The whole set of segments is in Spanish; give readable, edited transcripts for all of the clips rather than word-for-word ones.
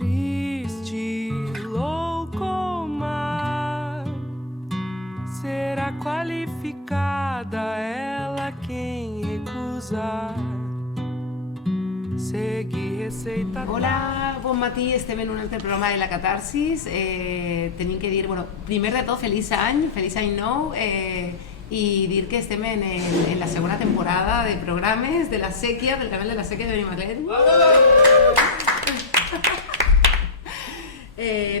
triste, louco mar, será qualificada ela quem recusar. Hola, bon matí, estem en un altre programa de la Catarsis. Tenim que dir, bueno, primer de tot, feliç any nou, i dir que estem en la segona temporada de programes de la Sèquia, del canal de la Sèquia de Benimaclet.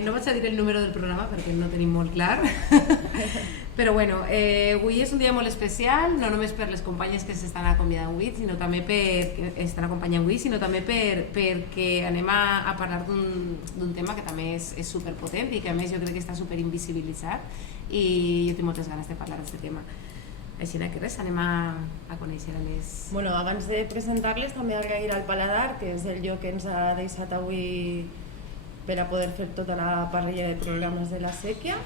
No vaig a dir el número del programa perquè no tenim molt clar, però bueno, avui és un dia molt especial, no només per les companyes que s'estan acompanyant avui, sinó també perquè anem a parlar d'un tema que també és superpotent i que a més jo crec que està superinvisibilitzat i jo tinc moltes ganes de parlar d'aquest tema. Així que res, anem a conèixer a les... Bueno, abans de presentar-les també agrair al Paladar, que és el lloc que ens ha deixat avui per a poder fer tota la parrilla de programes de la Sèquia,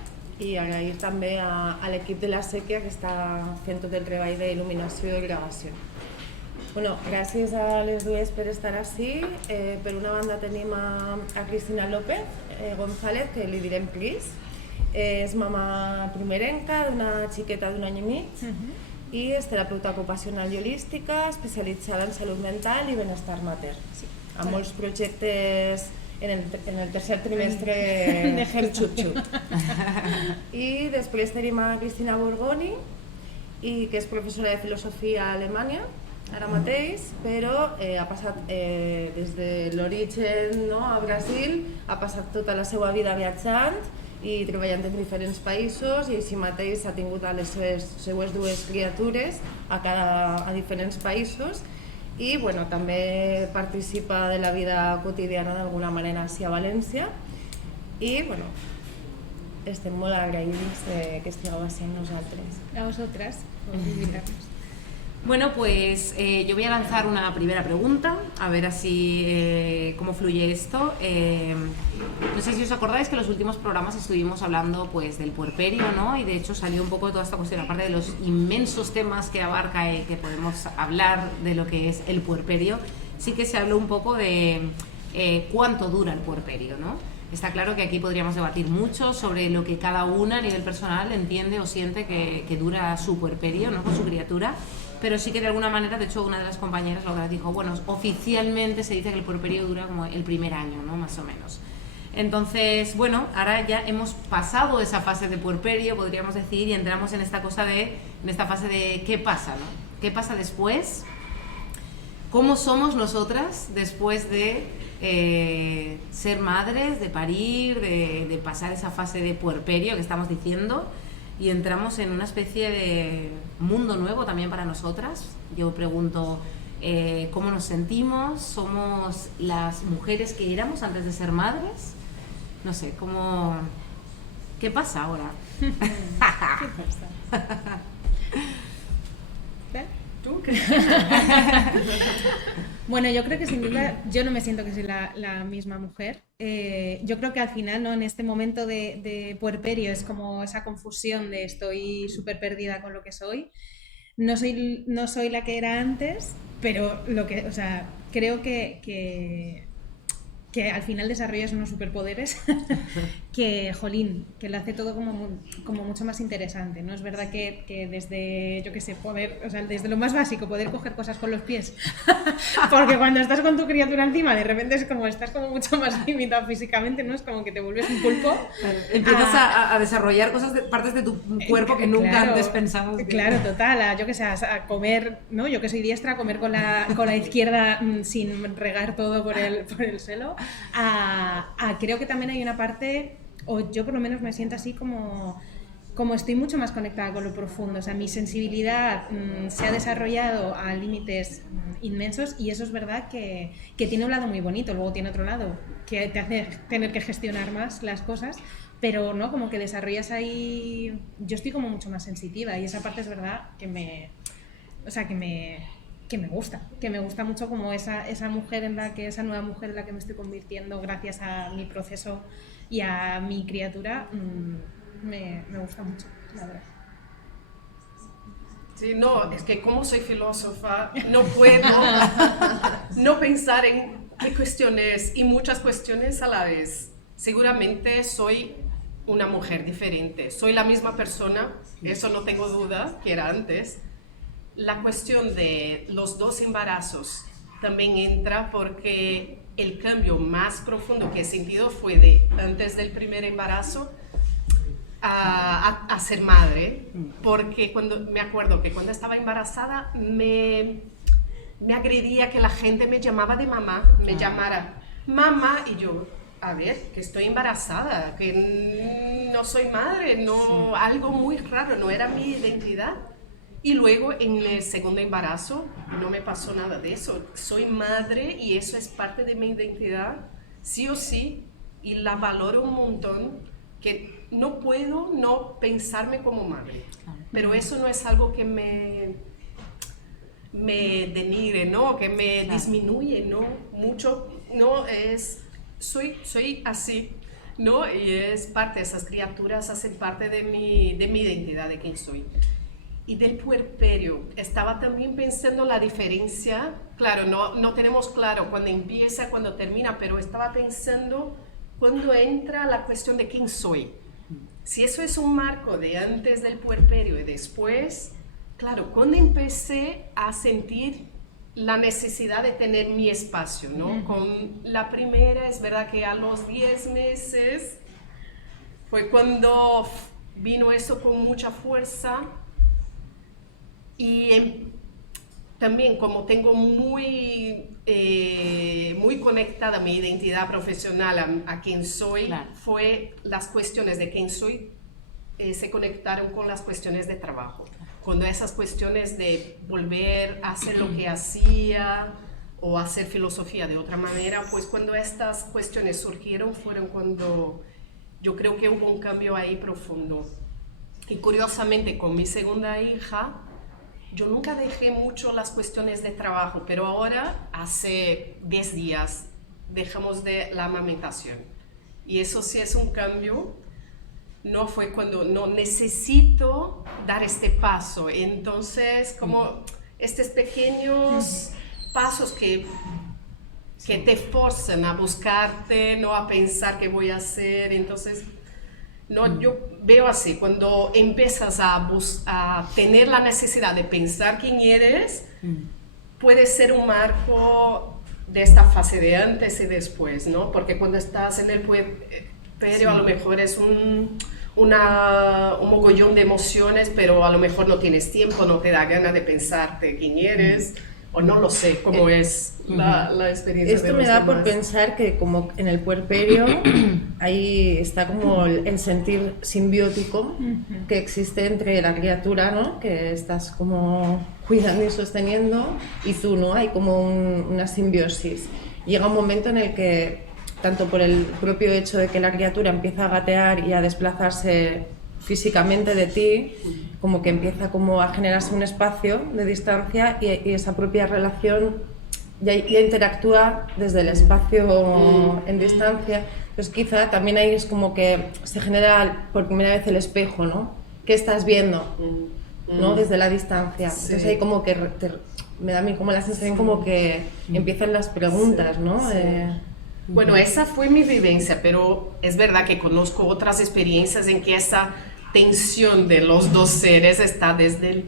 i agrair també a l'equip de la Sèquia que està fent tot el treball d'il·luminació i gravació. Bueno, gràcies a les dues per estar així. Per una banda tenim a Cristina López González, que li direm Cris. És mama primerenca d'una xiqueta d'un any i mig i és terapeuta ocupacional i holística especialitzada en salut mental i benestar mater. Amb molts projectes en el tercer trimestre de Hem Xup Xup. I després tenim a Cristina Borgoni, que és professora de filosofia a Alemanya ara mateix, però ha passat des de l'origen a Brasil, ha passat tota la seva vida viatjant i treballant en diferents països, i així mateix ha tingut a les seues dues criatures a diferents països, i bueno, també participa de la vida quotidiana d'alguna manera així a València, i bueno, estem molt agraïts que estigueu així amb nosaltres. A vosotras por invitarnos. Bueno, pues yo voy a lanzar una primera pregunta, a ver así cómo fluye esto. No sé si os acordáis que en los últimos programas estuvimos hablando pues del puerperio, ¿no? Y de hecho salió un poco de toda esta cuestión, aparte de los inmensos temas que abarca y que podemos hablar de lo que es el puerperio, sí que se habló un poco de cuánto dura el puerperio, ¿no? Está claro que aquí podríamos debatir mucho sobre lo que cada una a nivel personal entiende o siente que dura su puerperio, ¿no? Con su criatura. Pero sí que de alguna manera, de hecho una de las compañeras Laura dijo, bueno, oficialmente se dice que el puerperio dura como el primer año, ¿no? Más o menos. Entonces, bueno, ahora ya hemos pasado esa fase de puerperio, podríamos decir, y entramos en esta cosa en esta fase de qué pasa, ¿no? ¿Qué pasa después? ¿Cómo somos nosotras después de ser madres, de parir, de pasar esa fase de puerperio que estamos diciendo? Y entramos en una especie de mundo nuevo también para nosotras. Yo pregunto, ¿cómo nos sentimos? ¿Somos las mujeres que éramos antes de ser madres? No sé, ¿qué pasa ahora? ¿Qué pasa? ¿Tú? Bueno, yo creo que sin duda, yo no me siento que soy la misma mujer. Yo creo que al final, ¿no? En este momento de puerperio es como esa confusión de estoy súper perdida con lo que soy. No soy la que era antes, pero creo que al final desarrollas unos superpoderes que, jolín, que lo hace todo como mucho más interesante, ¿no? Es verdad que desde, yo qué sé, desde lo más básico, poder coger cosas con los pies, porque cuando estás con tu criatura encima, de repente es como, estás como mucho más limitado físicamente, ¿no? Es como que te vuelves un pulpo. Empiezas a desarrollar partes de tu cuerpo que nunca antes pensabas. Claro, total, yo que sé, a comer, ¿no? Yo que soy diestra, a comer con la izquierda sin regar todo por el suelo. Creo que también hay una parte, o yo por lo menos me siento así como estoy mucho más conectada con lo profundo, o sea, mi sensibilidad se ha desarrollado a límites inmensos, y eso es verdad que tiene un lado muy bonito, luego tiene otro lado que te hace tener que gestionar más las cosas, pero no, como que desarrollas ahí, yo estoy como mucho más sensitiva, y esa parte es verdad que me gusta mucho como esa mujer esa nueva mujer en la que me estoy convirtiendo gracias a mi proceso y a mi criatura, me gusta mucho, la verdad. Sí, no, es que como soy filósofa no puedo no pensar en hay cuestiones y muchas cuestiones a la vez. Seguramente soy una mujer diferente, soy la misma persona, eso no tengo duda que era antes. La cuestión de los 2 embarazos también entra porque el cambio más profundo que he sentido fue de antes del primer embarazo a ser madre, porque me acuerdo que cuando estaba embarazada me agredía que la gente me llamaba de mamá, me llamara mamá y yo, a ver, que estoy embarazada, que no soy madre, no, algo muy raro, no era mi identidad. Y luego en el segundo embarazo no me pasó nada de eso, soy madre y eso es parte de mi identidad, sí o sí, y la valoro un montón, que no puedo no pensarme como madre, pero eso no es algo que me denigre, ¿no? Que me disminuye, ¿no? Mucho, no es, soy así, ¿no? Y es parte, esas criaturas hacen parte de mi identidad, de quién soy. Y del puerperio, estaba también pensando la diferencia, claro, no tenemos claro cuándo empieza, cuándo termina, pero estaba pensando cuándo entra la cuestión de quién soy. Si eso es un marco de antes del puerperio y después, claro, cuando empecé a sentir la necesidad de tener mi espacio, ¿no? Con la primera, es verdad que a los 10 meses fue cuando vino eso con mucha fuerza. Y también como tengo muy conectada mi identidad profesional a quién soy, fue las cuestiones de quién soy se conectaron con las cuestiones de trabajo. Cuando esas cuestiones de volver a hacer lo que hacía o hacer filosofía de otra manera, pues cuando estas cuestiones surgieron fueron cuando yo creo que hubo un cambio ahí profundo. Y curiosamente con mi segunda hija, yo nunca dejé mucho las cuestiones de trabajo, pero ahora, hace 10 días, dejamos de la amamentación. Y eso sí es un cambio, no fue cuando no necesito dar este paso. Entonces, como estos pequeños pasos que te forzan a buscarte, no a pensar qué voy a hacer. Entonces, no, yo veo así, cuando empiezas a tener la necesidad de pensar quién eres, puede ser un marco de esta fase de antes y después, ¿no? Porque cuando estás en el puerperio a lo mejor es un mogollón de emociones, pero a lo mejor no tienes tiempo, no te da ganas de pensarte quién eres, o no lo sé cómo es la experiencia. Esto me da por pensar que como en el puerperio ahí está como el sentir simbiótico que existe entre la criatura, ¿no? Que estás como cuidando y sosteniendo, y tú, ¿no? Hay como una simbiosis. Llega un momento en el que, tanto por el propio hecho de que la criatura empieza a gatear y a desplazarse físicamente de ti, como que empieza como a generarse un espacio de distancia y esa propia relación ya interactúa desde el espacio en distancia. Pues quizá también ahí es como que se genera por primera vez el espejo, ¿no? ¿Qué estás viendo? ¿No? Desde la distancia. Sí. Entonces ahí como que me da a mí como la sensación como que empiezan las preguntas, ¿no? Sí. Bueno, esa fue mi vivencia, pero es verdad que conozco otras experiencias en que esa tensión de los dos seres está desde el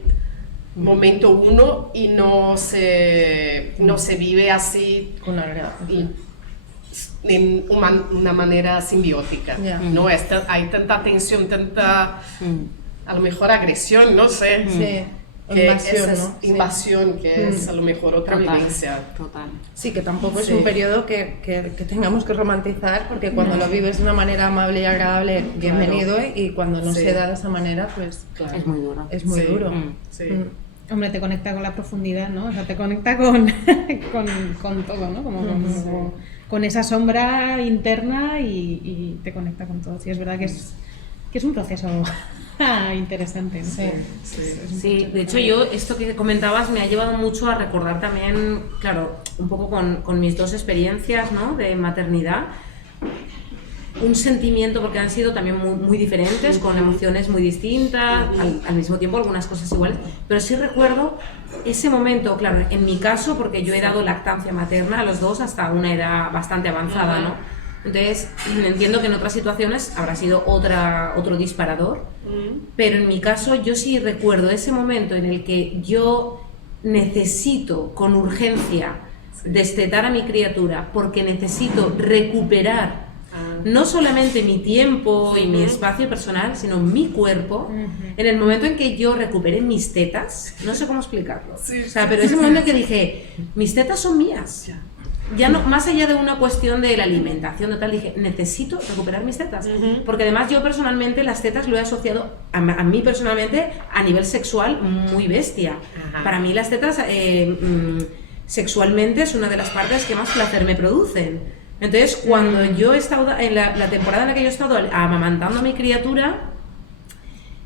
momento uno y no se vive así en una manera simbiótica. No hay tanta tensión, tanta a lo mejor agresión, no sé. Sí. Invasión, ¿no? Invasión, sí. Que es a lo mejor otra vivencia. Total. Sí, que tampoco es un periodo que tengamos que romantizar, porque cuando lo vives de una manera amable y agradable, bienvenido, y cuando no se da de esa manera, pues es muy duro. Es muy duro. Hombre, te conecta con la profundidad, ¿no? O sea, te conecta con todo, ¿no? Como con esa sombra interna y te conecta con todo. Sí, es verdad que es un proceso interesante, ¿no? Sí, de hecho yo esto que comentabas me ha llevado mucho a recordar también, claro, un poco con mis dos experiencias, ¿no? De maternidad. un sentimiento, porque han sido también muy diferentes, con emociones muy distintas, al mismo tiempo algunas cosas iguales, pero sí recuerdo ese momento, claro, en mi caso, porque yo he dado lactancia materna a los dos hasta una edad bastante avanzada, ¿no? Entonces, entiendo que en otras situaciones habrá sido otro disparador, pero en mi caso yo sí recuerdo ese momento en el que yo necesito con urgencia destetar a mi criatura porque necesito recuperar no solamente mi tiempo y mi espacio personal, sino mi cuerpo. En el momento en que yo recuperé mis tetas, no sé cómo explicarlo, o sea, pero ese momento en que dije, mis tetas son mías. Ya no, más allá de una cuestión de la alimentación o tal, dije, necesito recuperar mis tetas, porque además yo personalmente las tetas lo he asociado a mí personalmente a nivel sexual muy bestia. Para mí las tetas sexualmente es una de las partes que más placer me producen. Entonces cuando yo he estado en la temporada en la que yo he estado amamantando a mi criatura,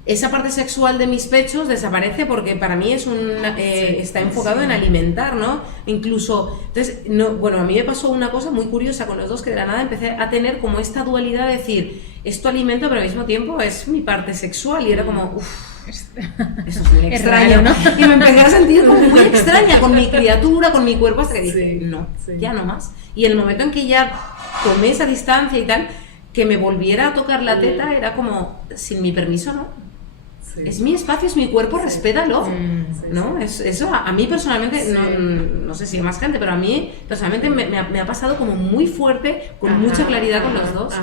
esa parte sexual de mis pechos desaparece porque para mí es está enfocado en alimentar, ¿no? Incluso, entonces, bueno, a mí me pasó una cosa muy curiosa con los dos, que de la nada empecé a tener como esta dualidad de decir, esto alimento, pero al mismo tiempo es mi parte sexual, y era como, esto es muy extraño, ¿no? Y me empecé a sentir como muy extraña con mi criatura, con mi cuerpo, hasta que dije, no, ya no más. Y en el momento en que ya tomé esa distancia y tal, que me volviera a tocar la teta, era como, sin mi permiso, ¿no? Es mi espacio, es mi cuerpo, respétalo, ¿no? Eso a mí personalmente, no sé si hay más gente, pero a mí personalmente me ha pasado como muy fuerte, con mucha claridad con los dos.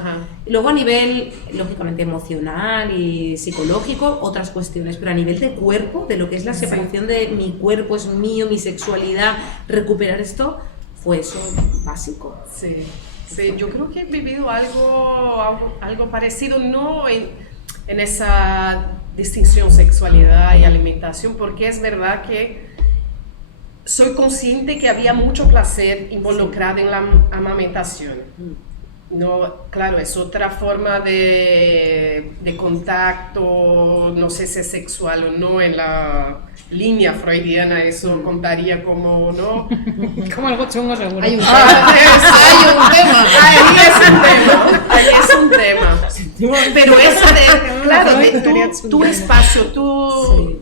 Luego a nivel, lógicamente, emocional y psicológico, otras cuestiones, pero a nivel de cuerpo, de lo que es la separación de mi cuerpo es mío, mi sexualidad, recuperar esto, fue eso básico. Sí, yo creo que he vivido algo parecido, no en esa distinción sexualidad y alimentación, porque es verdad que soy consciente que había mucho placer involucrado en la amamentación. No, claro, es otra forma de contacto, no sé si es sexual o no, en la línea freudiana eso contaría como, ¿no? Como algo chungo, seguro. Hay un tema. Ahí es un tema. Pero eso de, claro, de tu espacio,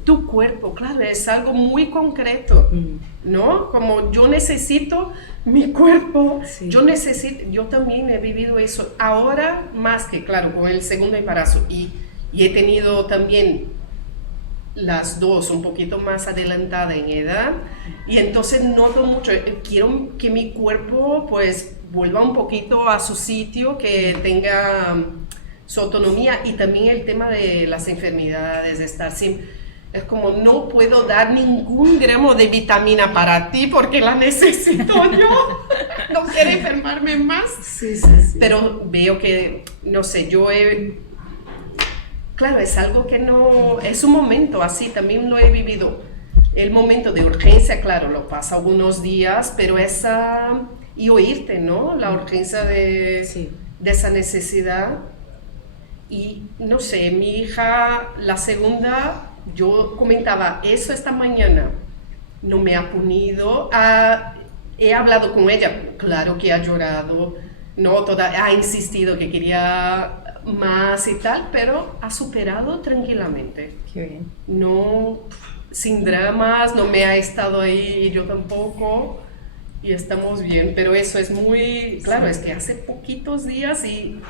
tu cuerpo, claro, es algo muy concreto, ¿no? Como yo necesito mi cuerpo, yo también he vivido eso, ahora más que, claro, con el segundo embarazo, y he tenido también las dos un poquito más adelantada en edad, y entonces noto mucho, quiero que mi cuerpo pues vuelva un poquito a su sitio, que tenga su autonomía, y también el tema de las enfermedades, de estar sin... Es como, no puedo dar ningún gramo de vitamina para ti porque la necesito yo. No quiero enfermarme más. Sí. Pero veo que, no sé, claro, es algo que no... Es un momento así, también lo he vivido. El momento de urgencia, claro, lo pasa algunos días, pero y oírte, ¿no? La urgencia de esa necesidad. Y, no sé, mi hija, la segunda... Yo comentaba eso esta mañana, no me ha punido, he hablado con ella, claro que ha llorado, ha insistido que quería más y tal, pero ha superado tranquilamente. Qué bien. No, sin dramas, no me ha estado ahí, yo tampoco, y estamos bien, pero eso es muy, claro, es que hace poquitos días y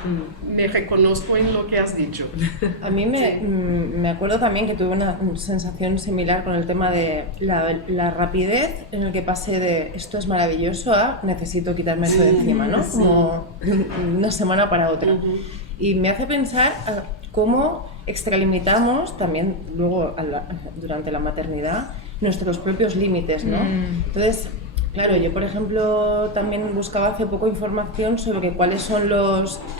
me reconozco en lo que has dicho. A mí me acuerdo también que tuve una sensación similar con el tema de la rapidez en el que pasé de esto es maravilloso a necesito quitarme esto de encima, ¿no? Como una semana para otra. Y me hace pensar cómo extralimitamos también luego durante la maternidad nuestros propios límites, ¿no? Entonces, claro, yo por ejemplo también buscaba hace poco información sobre cuáles son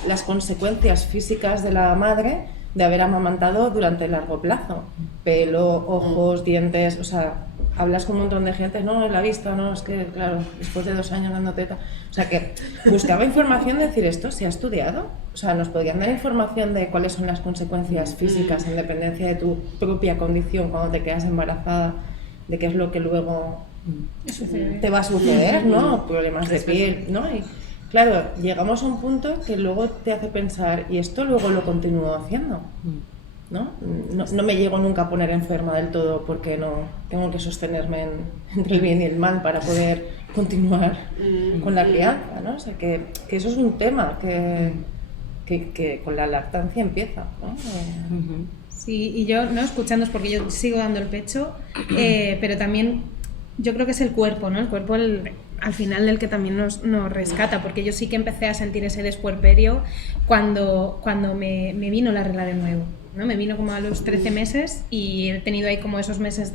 las consecuencias físicas de la madre de haber amamantado durante el largo plazo. Pelo, ojos, dientes, o sea, hablas con un montón de gente, no, la vista, no, es que claro, después de 2 años dando teta. O sea que buscaba información de decir esto, ¿se ha estudiado? O sea, nos podrían dar información de cuáles son las consecuencias físicas en dependencia de tu propia condición cuando te quedas embarazada, de qué es lo que luego te va a suceder, ¿no? Problemas de piel, ¿no? claro, llegamos a un punto que luego te hace pensar, ¿y esto luego lo continúo haciendo? ¿No? No me llego nunca a poner enferma del todo porque no tengo que sostenerme entre el bien y el mal para poder continuar con la crianza, ¿no? O sea, que eso es un tema que con la lactancia empieza, ¿no? Sí, y yo, ¿no? Escuchándoos, porque yo sigo dando el pecho, pero también yo creo que es el cuerpo, ¿no? El cuerpo al final el que también nos rescata, porque yo sí que empecé a sentir ese despuerperio cuando me vino la regla de nuevo, ¿no? Me vino como a los 13 meses y he tenido ahí como esos meses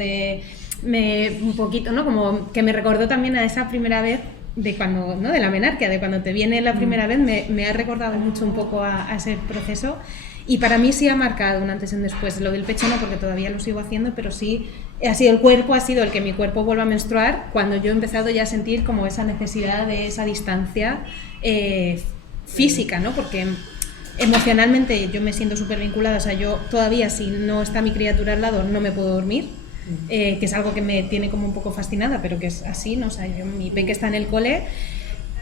un poquito, ¿no? Como que me recordó también a esa primera vez de cuando, ¿no? De la menarquia, de cuando te viene la primera vez, me ha recordado mucho un poco a ese proceso. Y para mí sí ha marcado un antes y un después. Lo del pecho no, porque todavía lo sigo haciendo, pero sí ha sido el cuerpo, ha sido el que mi cuerpo vuelva a menstruar cuando yo he empezado ya a sentir como esa necesidad de esa distancia física, ¿no? Porque emocionalmente yo me siento súper vinculada, o sea, yo todavía si no está mi criatura al lado no me puedo dormir, que es algo que me tiene como un poco fascinada, pero que es así, ¿no? O sea, mi peque está en el cole,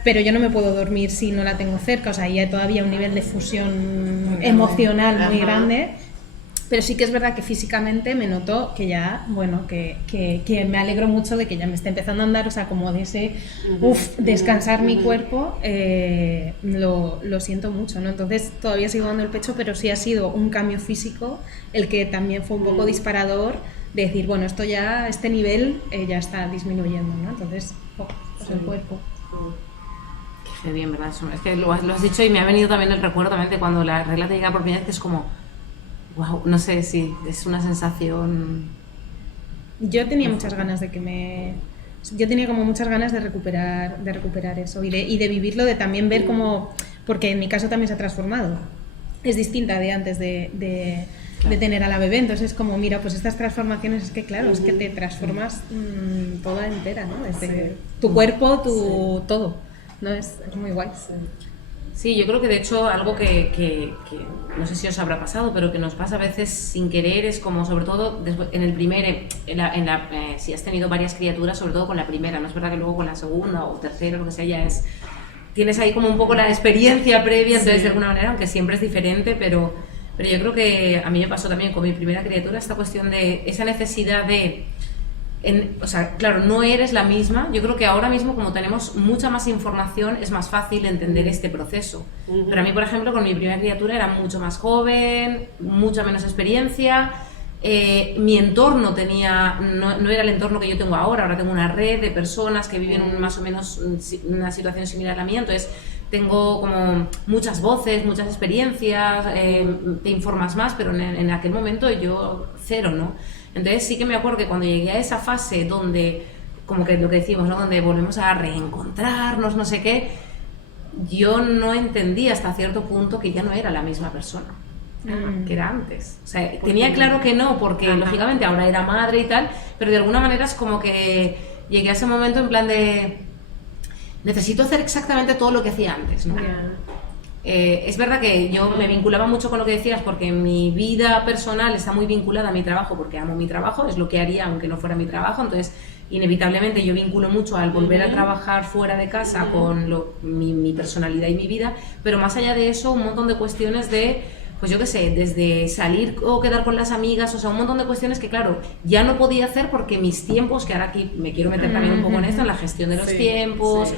pero yo no me puedo dormir si no la tengo cerca, o sea, hay todavía un nivel de fusión emocional muy grande, pero sí que es verdad que físicamente me noto que ya, bueno, que me alegro mucho de que ya me esté empezando a andar, o sea, como de ese, descansar mi cuerpo, lo siento mucho, ¿no? Entonces todavía sigo dando el pecho, pero sí ha sido un cambio físico el que también fue un poco disparador de decir, bueno, esto ya, este nivel ya está disminuyendo, ¿no? Entonces, pues el cuerpo. Qué bien, ¿verdad? Es que lo has dicho y me ha venido también el recuerdo también de cuando la regla te llega por primera vez, que es como, wow, no sé si es una sensación. Yo tenía muchas ganas yo tenía como muchas ganas de recuperar eso y de vivirlo, de también ver cómo, porque en mi caso también se ha transformado, es distinta de antes de tener a la bebé, entonces es como, mira, pues estas transformaciones es que claro, es que te transformas toda entera, ¿no? Desde tu cuerpo, todo, ¿no? Es muy guay. Sí, yo creo que de hecho algo que no sé si os habrá pasado, pero que nos pasa a veces sin querer es como, sobre todo en el primer, si has tenido varias criaturas, sobre todo con la primera, no es verdad que luego con la segunda o tercera, lo que sea, ya tienes ahí como un poco la experiencia previa, entonces de alguna manera, aunque siempre es diferente, pero yo creo que a mí me pasó también con mi primera criatura esta cuestión de esa necesidad de... o sea, claro, no eres la misma. Yo creo que ahora mismo, como tenemos mucha más información, es más fácil entender este proceso. Pero a mí, por ejemplo, con mi primera criatura era mucho más joven, mucha menos experiencia. Mi entorno no era el entorno que yo tengo ahora tengo una red de personas que viven más o menos una situación similar a la mía, entonces tengo como muchas voces, muchas experiencias, te informas más, pero en aquel momento yo cero, ¿no? Entonces sí que me acuerdo que cuando llegué a esa fase donde, como que lo que decimos, ¿no? Donde volvemos a reencontrarnos, no sé qué, yo no entendí hasta cierto punto que ya no era la misma persona que era antes. O sea, tenía claro que no, porque lógicamente ahora era madre y tal, pero de alguna manera es como que llegué a ese momento en plan de necesito hacer exactamente todo lo que hacía antes, ¿no? Es verdad que yo me vinculaba mucho con lo que decías porque mi vida personal está muy vinculada a mi trabajo porque amo mi trabajo, es lo que haría aunque no fuera mi trabajo, entonces inevitablemente yo vinculo mucho al volver a trabajar fuera de casa con mi personalidad y mi vida, pero más allá de eso un montón de cuestiones de, pues yo qué sé, desde salir o quedar con las amigas, o sea, un montón de cuestiones que claro, ya no podía hacer porque mis tiempos, que ahora aquí me quiero meter también un poco en esto, en la gestión de los tiempos,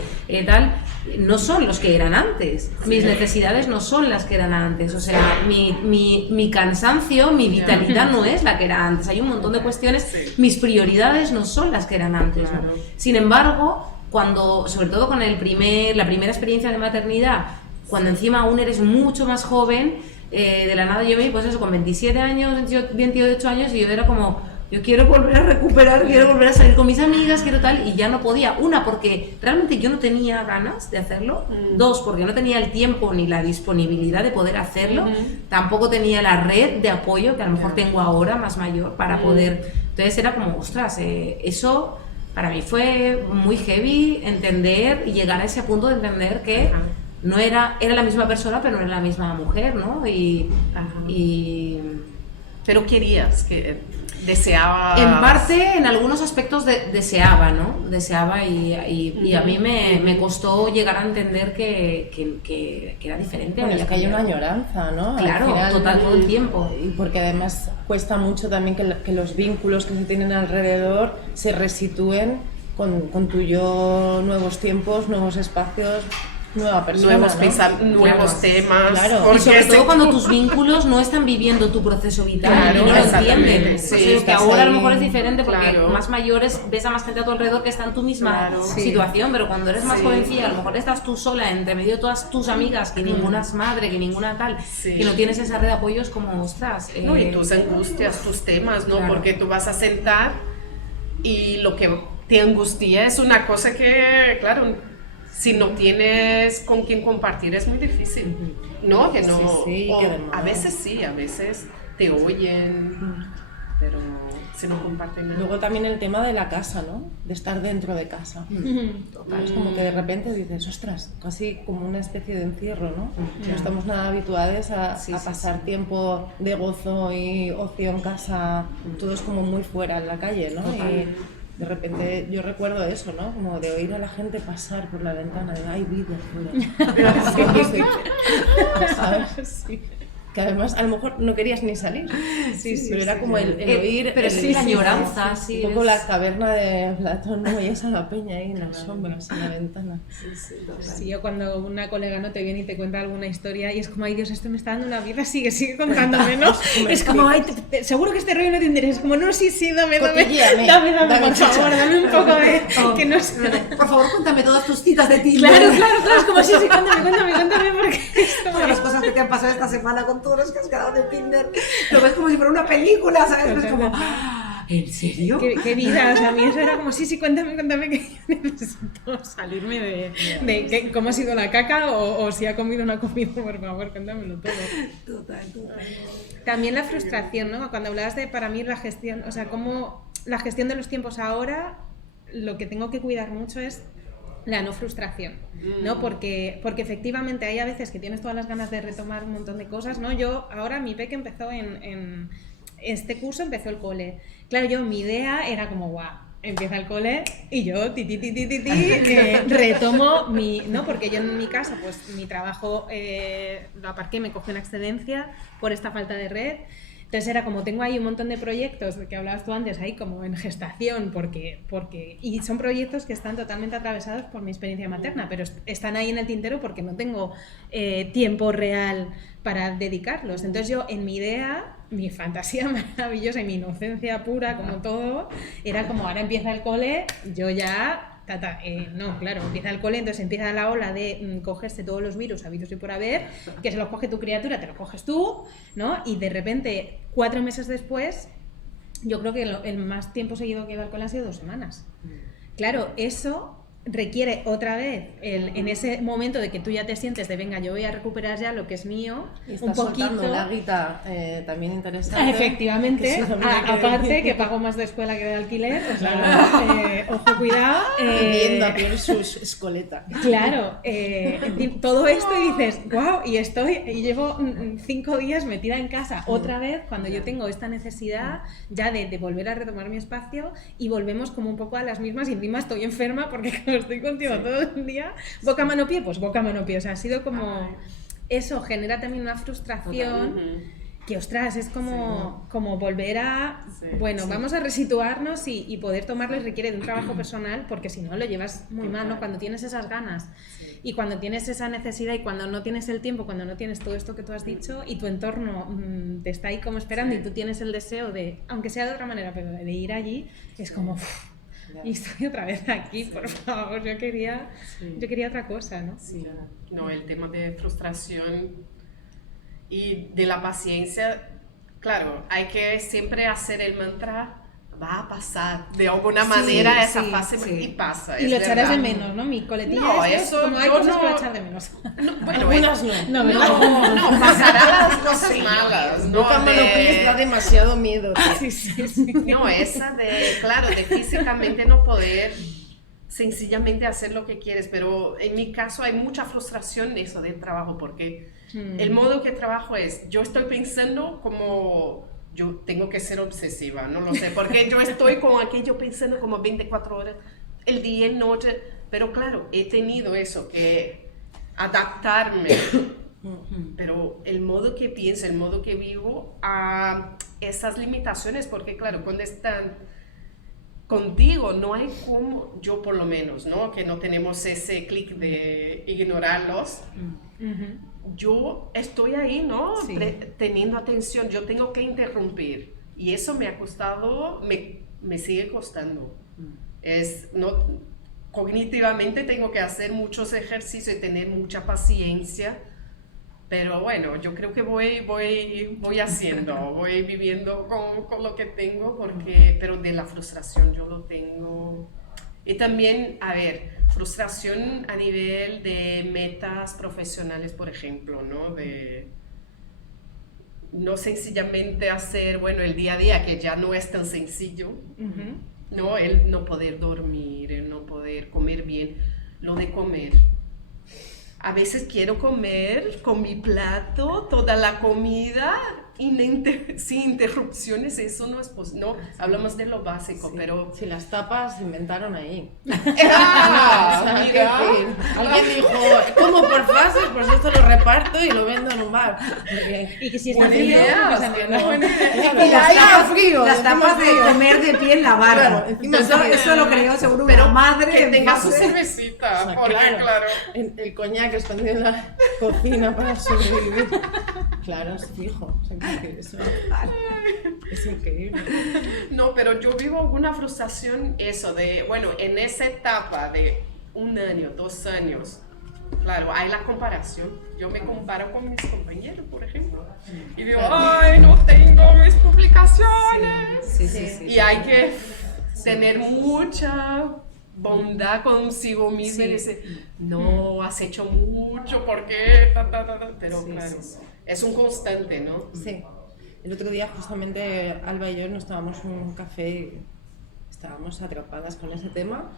tal, no son los que eran antes, mis necesidades no son las que eran antes, o sea, mi cansancio, mi vitalidad no es la que era antes, hay un montón de cuestiones, mis prioridades no son las que eran antes, ¿no? Sin embargo, cuando, sobre todo con la primera experiencia de maternidad, cuando encima aún eres mucho más joven, de la nada yo me vi, pues eso, con 27 años, 28 años, y yo era como, yo quiero volver a recuperar, quiero volver a salir con mis amigas, quiero tal, y ya no podía. Una, porque realmente yo no tenía ganas de hacerlo. Dos, porque no tenía el tiempo ni la disponibilidad de poder hacerlo. Tampoco tenía la red de apoyo que a lo mejor tengo ahora, más mayor, para poder... Entonces era como, ostras, eso para mí fue muy heavy entender y llegar a ese punto de entender que... No era la misma persona, pero no era la misma mujer, ¿no? Pero querías que... deseaba. En parte, en algunos aspectos deseaba, ¿no? Deseaba y a mí me costó llegar a entender que era diferente. Bueno, es que hay una añoranza, ¿no? Claro, al final, total, todo el tiempo. Y porque además cuesta mucho también que los vínculos que se tienen alrededor se resitúen con tu yo, nuevos tiempos, nuevos espacios, nueva persona, nuevos temas. Claro. Y sobre todo cuando tus vínculos no están viviendo tu proceso vital y no lo entienden. Sí, que ahora a lo mejor es diferente porque más mayores ves a más gente a tu alrededor que está en tu misma situación, pero cuando eres más jovencilla, a lo mejor estás tú sola entre medio de todas tus amigas, que ninguna es madre, que ninguna tal, que no tienes esa red de apoyos como, ostras. No, y tus angustias, tus temas, ¿no? Claro. Porque tú vas a sentar y lo que te angustia es una cosa que, claro, si no tienes con quién compartir es muy difícil, ¿no? Que no, a veces te oyen, pero si no comparten nada. Luego también el tema de la casa, ¿no? De estar dentro de casa. Total. Es como que de repente dices, ostras, casi como una especie de encierro, ¿no? No estamos nada habituados a pasar tiempo de gozo y ocio en casa, todo es como muy fuera en la calle, ¿no? Y de repente yo recuerdo eso, ¿no? Como de oír a la gente pasar por la ventana, de hay vida afuera. ¿Sabes? Sí. Que además a lo mejor no querías ni salir, pero era como el oír, pero sí, la añoranza, un poco la caverna de Platón, ¿no? Veías a la peña ahí en las sombras, en la ventana. Sí, yo cuando una colega no te viene y te cuenta alguna historia y es como, ay Dios, esto me está dando una vida, sigue contándome, ¿no? Es como, ay, seguro que este rollo no te interesa, es como, no, sí, dame, por favor, dame un poco de... que no sé. Por favor, cuéntame todas tus citas de Tinder. Claro, es como, sí, cuéntame, porque esto... Todas las cosas que te han pasado esta semana con todos los que has quedado de Tinder, lo ves como si fuera una película, ¿sabes? Es como, ¿en serio? ¿Qué vida? O sea, a mí eso era como, sí, cuéntame que yo necesito salirme de cómo ha sido la caca o si ha comido o no ha comido, por favor, cuéntamelo todo. Total. También la frustración, ¿no? Cuando hablabas de, para mí, la gestión, o sea, cómo la gestión de los tiempos ahora, lo que tengo que cuidar mucho es la no frustración, ¿no? Porque efectivamente hay a veces que tienes todas las ganas de retomar un montón de cosas, ¿no? Yo ahora, mi peque empezó en este curso, empezó el cole. Claro, mi idea era como, guau, empieza el cole y yo retomo ¿no? Porque yo en mi casa, pues mi trabajo lo aparqué, me cogí una excedencia por esta falta de red. Entonces era como, tengo ahí un montón de proyectos que hablabas tú antes, ahí como en gestación, y son proyectos que están totalmente atravesados por mi experiencia materna, pero están ahí en el tintero porque no tengo tiempo real para dedicarlos. Entonces yo, en mi idea, mi fantasía maravillosa y mi inocencia pura, como todo, era como, ahora empieza el cole, yo ya... no, claro, empieza el cole, entonces empieza la ola de cogerse todos los virus habidos y por haber, que se los coge tu criatura, te los coges tú, ¿no? Y de repente, 4 meses después, yo creo que el más tiempo seguido que he ido al cole han sido 2 semanas. Claro, eso requiere otra vez, en ese momento de que tú ya te sientes de venga, yo voy a recuperar ya lo que es mío, y un poquito la guita también interesante. Efectivamente, aparte que pago más de escuela que de alquiler, o sea, ojo, cuidado. Viendo a Pierre su escoleta. Claro, todo esto y dices, wow, y llevo 5 días metida en casa otra vez cuando yo tengo esta necesidad ya de volver a retomar mi espacio y volvemos como un poco a las mismas y encima estoy enferma porque como estoy contigo todo el día, boca, mano, pie, pues boca, mano, pie, o sea, ha sido como, eso genera también una frustración que, ostras, es como volver a, vamos a resituarnos y poder tomarlo requiere de un trabajo personal porque si no lo llevas muy mal, ¿no? Cuando tienes esas ganas y cuando tienes esa necesidad y cuando no tienes el tiempo, cuando no tienes todo esto que tú has dicho y tu entorno te está ahí como esperando y tú tienes el deseo de, aunque sea de otra manera, pero de ir allí, es como... Y estoy otra vez aquí, por favor, yo quería otra cosa, ¿no? Sí. No, el tema de frustración y de la paciencia, claro, hay que siempre hacer el mantra, va a pasar, de alguna manera esa fase y pasa. Y lo echarás de menos, ¿no? Mi coletilla no, eso como hay cosas que lo echar de menos. Bueno, algunas no, pasarán las cosas malas. No, cuando lo pides da demasiado miedo. No, esa de físicamente no poder sencillamente hacer lo que quieres, pero en mi caso hay mucha frustración en eso del trabajo, porque el modo que trabajo es, yo estoy pensando como yo tengo que ser obsesiva, no lo sé, porque yo estoy con aquello pensando como 24 horas, el día y noche, pero claro, he tenido eso, que adaptarme, pero el modo que pienso, el modo que vivo a esas limitaciones, porque claro, cuando están contigo no hay como, yo por lo menos, ¿no? Que no tenemos ese clic de ignorarlos. Yo estoy ahí, ¿no? Sí. Teniendo atención, yo tengo que interrumpir. Y eso me ha costado, me sigue costando. Cognitivamente tengo que hacer muchos ejercicios y tener mucha paciencia. Pero bueno, yo creo que voy haciendo, voy viviendo con lo que tengo, pero de la frustración yo lo tengo. Y también, a ver, frustración a nivel de metas profesionales, por ejemplo, ¿no? De no sencillamente hacer, bueno, el día a día, que ya no es tan sencillo, ¿no? El no poder dormir, el no poder comer bien, lo de comer. A veces quiero comer con mi plato toda la comida sin interrupciones, eso no es posible. No, hablamos de lo básico, Sí. pero... Si las tapas se inventaron ahí. ¡Ah! O sea, Mira. quiero decir, alguien dijo, como por fases, pues esto lo reparto y lo vendo en un bar. Y que si está Buena frío, idea, pues también no. buena idea. Claro, las frío, las tapas de comer de pie en la barra. Claro, encima Eso lo creó seguro Pero una madre. que en tenga su fase- cervecita, O sea, porque claro. el coñac escondido en la cocina para sobrevivir. Claro, es fijo. O sea, que eso es increíble. No, pero yo vivo alguna frustración eso de, bueno, en esa etapa de 1 año, 2 años, claro, hay la comparación. Yo me comparo con mis compañeros, por ejemplo, y digo, ay, no tengo mis publicaciones. Sí. Y hay que tener mucha bondad consigo mismo y decir, no, has hecho mucho, ¿por qué? Pero claro, es un constante, ¿no? Sí. El otro día justamente Alba y yo nos estábamos en un café y estábamos atrapadas con ese tema,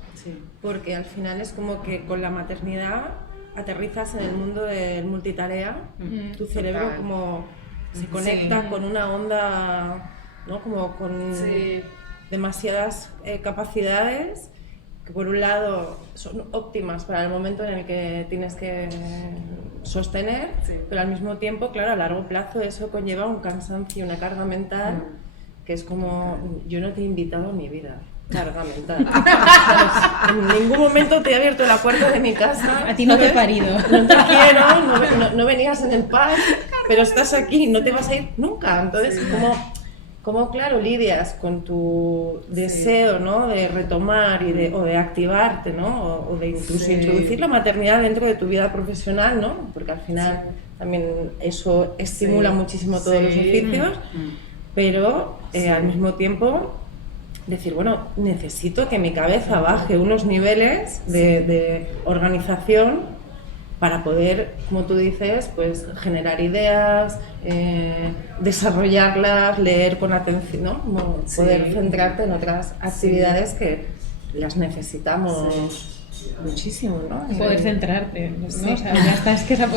porque al final es como que con la maternidad aterrizas en el mundo del multitarea, tu cerebro Total. como se conecta con una onda, ¿no? Como con demasiadas capacidades que por un lado son óptimas para el momento en el que tienes que sostener, pero al mismo tiempo, claro, a largo plazo eso conlleva un cansancio, una carga mental, que es como, yo no te he invitado a mi vida, carga mental. En ningún momento te he abierto la puerta de mi casa. A ti no te he ¿sabes? parido. No te quiero, no venías en el pack, pero estás aquí, no te vas a ir nunca. Entonces, ¿cómo claro, lidias con tu deseo, ¿no? De retomar o de activarte, ¿no? O de incluso introducir la maternidad dentro de tu vida profesional, ¿no? Porque al final también eso estimula muchísimo todos los oficios, pero al mismo tiempo decir, bueno, necesito que mi cabeza baje unos niveles de organización para poder, como tú dices, pues generar ideas, desarrollarlas, leer con atención, ¿no? Como poder centrarte en otras actividades que las necesitamos muchísimo, ¿no? Poder centrarte, ¿no? Sí. O sea, ya está, es que Claro.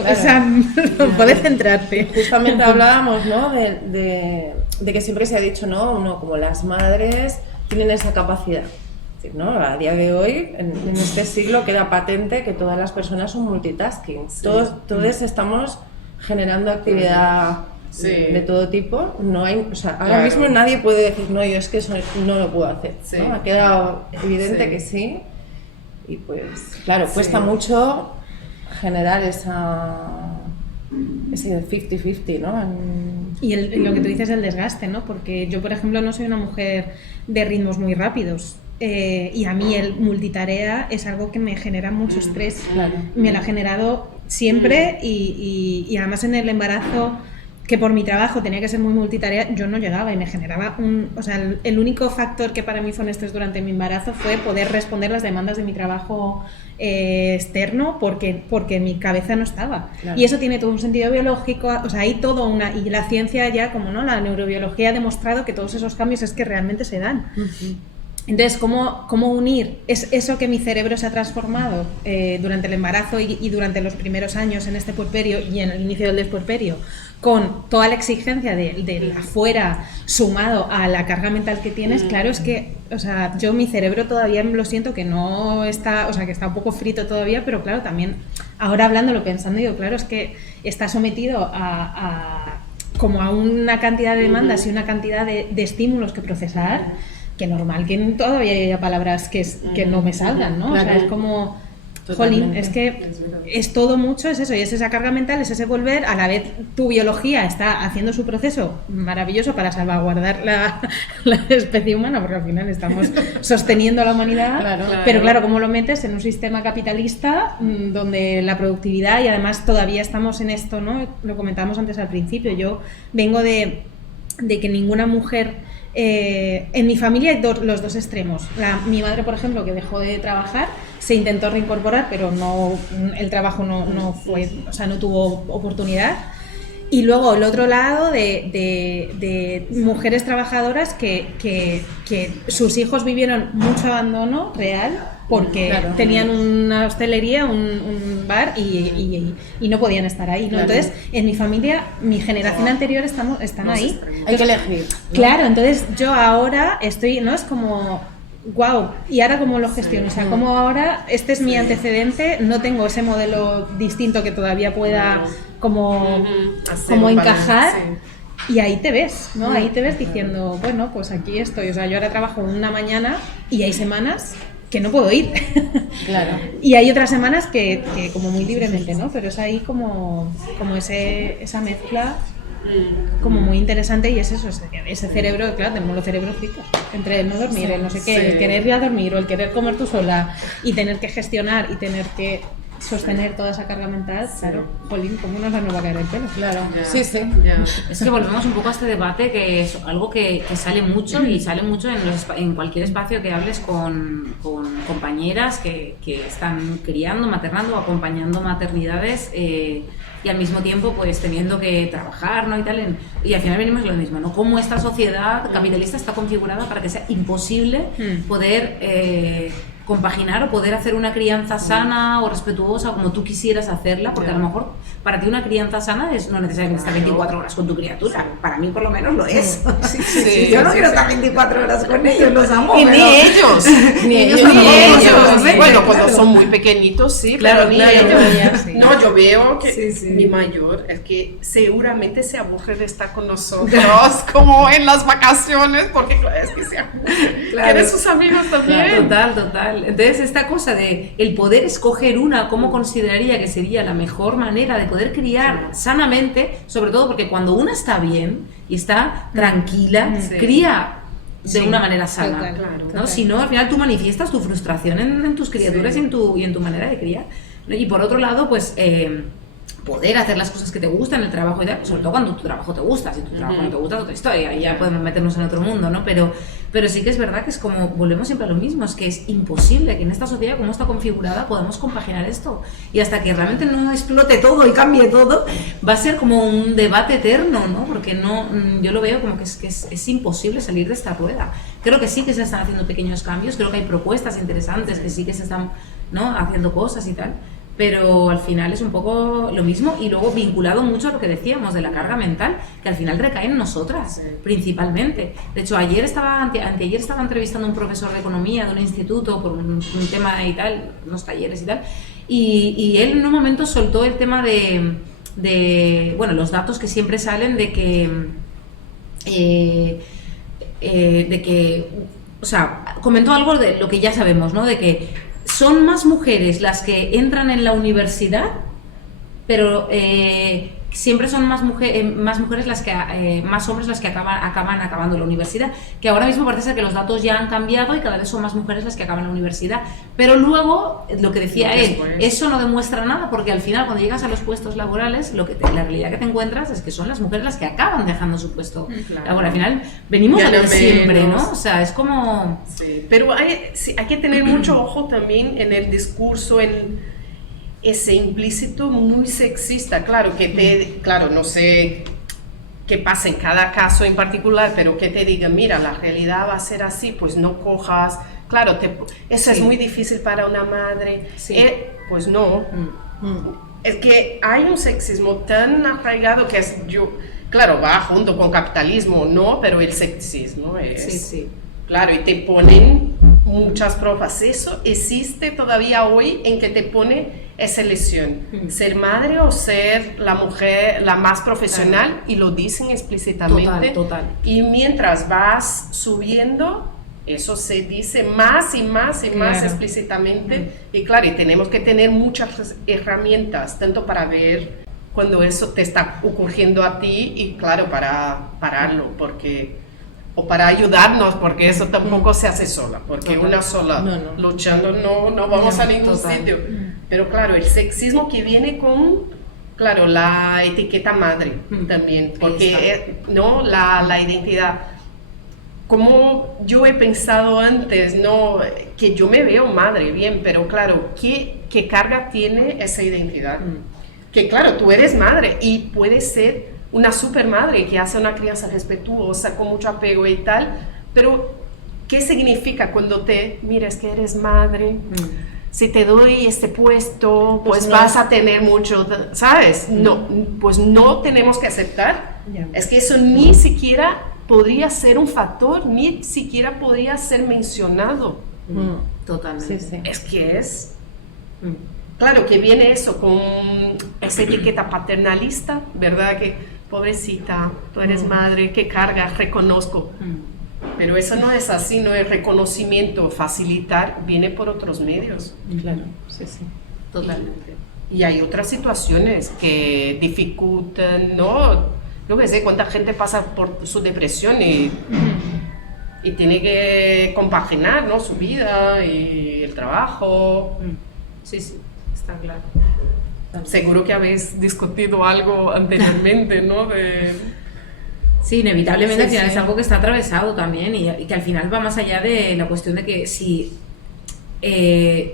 poder centrarte. Justamente hablábamos, ¿no? de que siempre se ha dicho, ¿no? Uno, como las madres tienen esa capacidad. Es decir, ¿no? A día de hoy, en este siglo, queda patente que todas las personas son multitasking. Todos estamos generando actividad de todo tipo. No hay, o sea, ahora mismo nadie puede decir, no, yo es que eso no lo puedo hacer. ¿No? Ha quedado evidente que sí. Y pues, claro, cuesta mucho generar ese 50-50, ¿no? Y lo que tú dices, el desgaste, ¿no? Porque yo, por ejemplo, no soy una mujer de ritmos muy rápidos. Y a mí el multitarea es algo que me genera mucho estrés. Claro. Me lo ha generado siempre y además en el embarazo, que por mi trabajo tenía que ser muy multitarea, yo no llegaba y me generaba o sea, el único factor que para mí fue un estrés durante mi embarazo fue poder responder las demandas de mi trabajo externo porque mi cabeza no estaba. Claro. Y eso tiene todo un sentido biológico, o sea, hay todo y la ciencia ya, como no, la neurobiología ha demostrado que todos esos cambios es que realmente se dan. Entonces, ¿cómo unir eso que mi cerebro se ha transformado durante el embarazo y durante los primeros años en este puerperio y en el inicio del despuerperio con toda la exigencia del afuera sumado a la carga mental que tienes? Claro, es que, o sea, mi cerebro todavía lo siento que no está, o sea, que está un poco frito todavía, pero claro, también ahora hablándolo, pensando, digo, claro, es que está sometido como a una cantidad de demandas y una cantidad de estímulos que procesar, que normal que todavía haya palabras que no me salgan, ¿no? Claro. O sea, es como, jolín, es que es todo mucho, es eso, y es esa carga mental, es ese volver, a la vez tu biología está haciendo su proceso maravilloso para salvaguardar la especie humana, porque al final estamos sosteniendo a la humanidad, pero claro, ¿cómo lo metes en un sistema capitalista donde la productividad, y además todavía estamos en esto, ¿no? Lo comentábamos antes al principio, yo vengo de que ninguna mujer... en mi familia hay los dos extremos. Mi madre, por ejemplo, que dejó de trabajar, se intentó reincorporar, pero el trabajo no fue, o sea, no tuvo oportunidad. Y luego el otro lado de mujeres trabajadoras que sus hijos vivieron mucho abandono real porque tenían una hostelería, un bar y no podían estar ahí, ¿no? Entonces, en mi familia, mi generación anterior están ahí. Hay que elegir, ¿no? Claro, entonces yo ahora estoy, ¿no? Es como... Wow, ¿y ahora cómo lo gestiono? O sea, ¿cómo ahora este es mi antecedente? No tengo ese modelo distinto que todavía pueda como encajar. Y ahí te ves, ¿no? Ahí te ves diciendo, bueno, pues aquí estoy. O sea, yo ahora trabajo una mañana y hay semanas que no puedo ir. Claro. Y hay otras semanas que como muy libremente, ¿no? Pero es ahí como esa mezcla como muy interesante, y es eso, ese cerebro, claro, tenemos los cerebros fritos, entre el no dormir, el no sé qué, el querer ir a dormir o el querer comer tú sola y tener que gestionar y tener que sostener toda esa carga mental, claro, jolín, ¿cómo nos va a caer el pelo? Claro, sí. Es que volvemos un poco a este debate, que es algo que sale mucho y sale mucho en cualquier espacio que hables con compañeras que están criando, maternando o acompañando maternidades, y al mismo tiempo pues teniendo que trabajar, ¿no? Y al final venimos a lo mismo, ¿no? Cómo esta sociedad capitalista está configurada para que sea imposible poder compaginar o poder hacer una crianza sana o respetuosa como tú quisieras hacerla, porque a lo mejor para ti una crianza sana es no necesariamente estar 24 horas con tu criatura. Para mí por lo menos lo es. Yo no quiero estar 24 horas con ellos, los amo. Y pero... ni ellos. Ni ellos. Bueno, cuando son muy pequeñitos, sí, pero ni ellos. Sí. No, yo veo que mi mayor es que seguramente se aburre de estar con nosotros como en las vacaciones, porque es que se aburre. Quiere sus amigos también. Total. Entonces esta cosa de el poder escoger cómo consideraría que sería la mejor manera de poder criar sanamente, sobre todo porque cuando una está bien y está tranquila, cría de una manera sana, ¿no? Si no, al final tú manifiestas tu frustración en tus criaturas y en tu manera de criar. Y por otro lado, pues poder hacer las cosas que te gustan, el trabajo y tal, sobre todo cuando tu trabajo te gusta. Si tu trabajo no te gusta, es otra historia, y ya podemos meternos en otro mundo, ¿no? Pero sí que es verdad que es como, volvemos siempre a lo mismo, es que es imposible que en esta sociedad, como está configurada, podamos compaginar esto. Y hasta que realmente no explote todo y cambie todo, va a ser como un debate eterno, ¿no? Porque yo lo veo como que es imposible salir de esta rueda. Creo que sí que se están haciendo pequeños cambios, creo que hay propuestas interesantes, que sí que se están, ¿no?, haciendo cosas y tal. Pero al final es un poco lo mismo, y luego vinculado mucho a lo que decíamos de la carga mental, que al final recae en nosotras, principalmente. De hecho, anteayer estaba entrevistando a un profesor de economía de un instituto por un tema y tal, unos talleres y tal, y él en un momento soltó el tema de bueno, los datos que siempre salen de que, o sea, comentó algo de lo que ya sabemos, ¿no? De que son más mujeres las que entran en la universidad, pero siempre son más mujeres las que más hombres las que acaban acabando la universidad, que ahora mismo parece ser que los datos ya han cambiado y cada vez son más mujeres las que acaban la universidad, pero luego lo que decía él, eso no demuestra nada, porque al final cuando llegas a los puestos laborales la realidad que te encuentras es que son las mujeres las que acaban dejando su puesto laboral. Al final venimos a lo de siempre, ¿no? O sea, es como... Sí, pero hay que tener mucho ojo también en el discurso, en ese implícito muy sexista, claro, no sé que pasa en cada caso en particular, pero que te digan, mira, la realidad va a ser así, pues no cojas. Claro, eso es muy difícil para una madre. Pues no. Es que hay un sexismo tan arraigado que claro, va junto con capitalismo, no, pero el sexismo es... Claro, y te ponen muchas pruebas. Eso existe todavía hoy en que te pone esa elección, ser madre o ser la mujer la más profesional, y lo dicen explícitamente. Total. Y mientras vas subiendo, eso se dice más y más y más explícitamente. Y claro, y tenemos que tener muchas herramientas, tanto para ver cuando eso te está ocurriendo a ti, y claro, para pararlo, o para ayudarnos, porque eso tampoco se hace sola, porque una sola luchando no vamos a ningún sitio. Pero claro, el sexismo que viene con, claro, la etiqueta madre también, porque no la identidad. Como yo he pensado antes, no, que yo me veo madre, bien, pero claro, ¿qué carga tiene esa identidad? Que claro, tú eres madre y puedes ser una super madre que hace una crianza respetuosa, con mucho apego y tal, pero ¿qué significa cuando mira, es que eres madre? Si te doy este puesto, pues vas a tener mucho, ¿sabes? No, pues no tenemos que aceptar. Es que eso ni siquiera podría ser un factor, ni siquiera podría ser mencionado. Totalmente. Es que claro, que viene eso con esa etiqueta paternalista, ¿verdad? Que pobrecita, tú eres madre, qué carga, reconozco. Pero eso no es así, no es reconocimiento, facilitar, viene por otros medios. Claro, Totalmente. Y hay otras situaciones que dificultan, ¿no? Yo qué sé, cuánta gente pasa por su depresión y tiene que compaginar, ¿no? Su vida y el trabajo. Sí, está claro. Seguro que habéis discutido algo anteriormente, ¿no? Sí, inevitablemente al final es algo que está atravesado también, y que al final va más allá de la cuestión de que si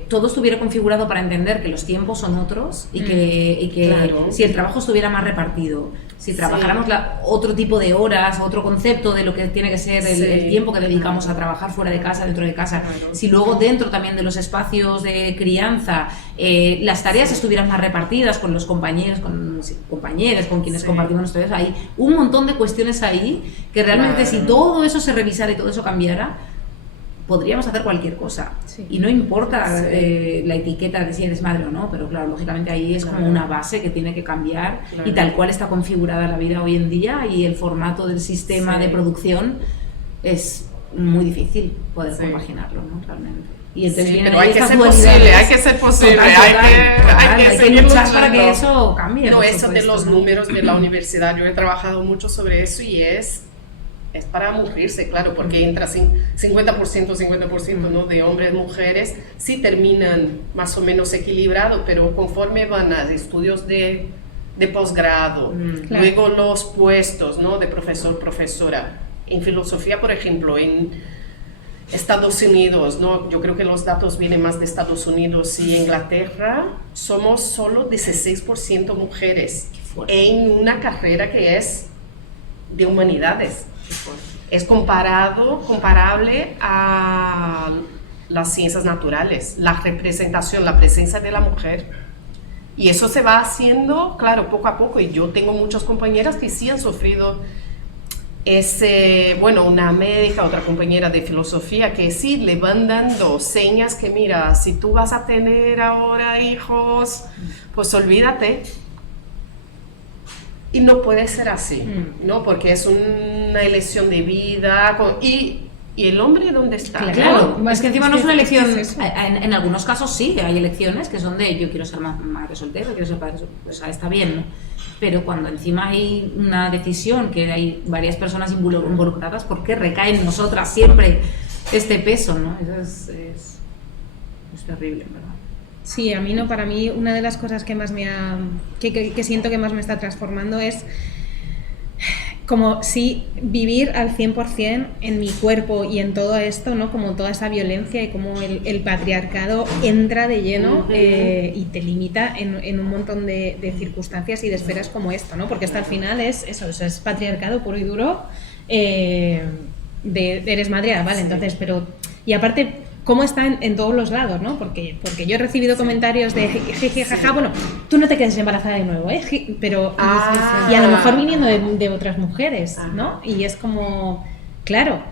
todo estuviera configurado para entender que los tiempos son otros y que claro. Si el trabajo estuviera más repartido, si trabajáramos otro tipo de horas, otro concepto de lo que tiene que ser el tiempo que dedicamos a trabajar fuera de casa, dentro de casa, si luego dentro también de los espacios de crianza las tareas estuvieran más repartidas con los compañeros, con quienes compartimos nuestra vida, hay un montón de cuestiones ahí que realmente si todo eso se revisara y todo eso cambiara, podríamos hacer cualquier cosa. Y no importa la etiqueta de si eres madre o no, pero claro, lógicamente ahí es como una base que tiene que cambiar, y tal cual está configurada la vida hoy en día y el formato del sistema de producción, es muy difícil poder compaginarlo, ¿no? Realmente. Y entonces pero hay que ser posible, hay que ser posible, hay que luchar para que eso cambie. No, eso de los números de la universidad, yo he trabajado mucho sobre eso, y es para morirse, claro, porque entra 50%, ¿no? De hombres, mujeres, sí terminan más o menos equilibrados, pero conforme van a estudios de posgrado, luego los puestos, ¿no? De profesor, profesora. En filosofía, por ejemplo, en Estados Unidos, ¿no? Yo creo que los datos vienen más de Estados Unidos y Inglaterra, somos solo 16% mujeres en una carrera que es de humanidades. Es comparable a las ciencias naturales, la representación, la presencia de la mujer. Y eso se va haciendo, claro, poco a poco. Y yo tengo muchas compañeras que sí han sufrido una médica, otra compañera de filosofía, que sí le van dando señas que, mira, si tú vas a tener ahora hijos, pues olvídate. Y no puede ser así, ¿no? Porque es una elección de vida. ¿Y el hombre dónde está? Claro, es que encima no es una elección. En algunos casos sí, hay elecciones que son de yo quiero ser madre soltera, quiero ser padre soltero. Pues está bien, ¿no? Pero cuando encima hay una decisión que hay varias personas involucradas, ¿por qué recae en nosotras siempre este peso, ¿no? Eso es terrible, ¿verdad? Sí, a mí no, para mí una de las cosas que más que siento que más me está transformando es como sí vivir al 100% en mi cuerpo y en todo esto, ¿no? Como toda esa violencia y como el patriarcado entra de lleno y te limita en un montón de circunstancias y de esferas como esto, ¿no? Porque esto al final es eso, es patriarcado puro y duro, eres madre, vale, entonces, pero... Y aparte... cómo está en todos los lados, ¿no? Porque yo he recibido comentarios de jeje, jaja, bueno, tú no te quedes embarazada de nuevo, ¿eh? Pero, y a lo mejor viniendo de otras mujeres, ¿no? Y es como, claro,